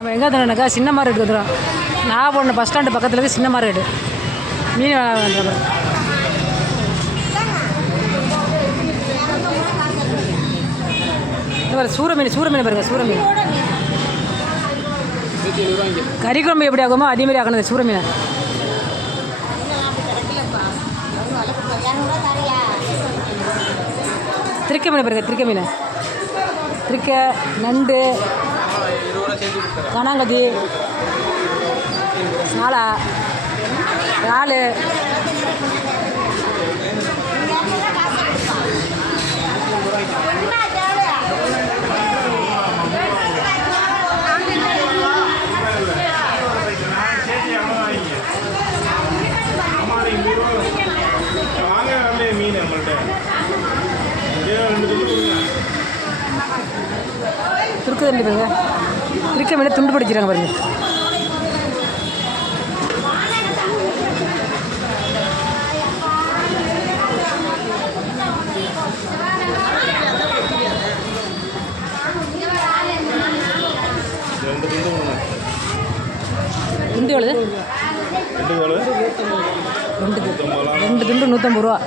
நம்ம எங்கே தரணுக்கா சின்ன மார்க்கெட் வந்துடும் நான் போன பஸ் ஸ்டாண்டு பக்கத்தில் இருக்குது சின்ன மார்க்கெட்டு. மீன் வாங்குற சூர மீன் சூர மீன் பாருங்க சூர மீன். கறி குழம்பு எப்படி ஆகுமோ அதே மாதிரி ஆகணும் இந்த சூர மீனை. திருக்க மீன் பாருங்க திருக்க மீன். திருக்க நண்டு கணங்கதி நாளா இறால் துருக்கு தண்டி பாருங்க. திருக்க மீனை துண்டு பிடிக்கிறாங்க பாருங்க. துண்டு எவ்வளவு? ரெண்டு துண்டு நூற்றம்பது ரூபா.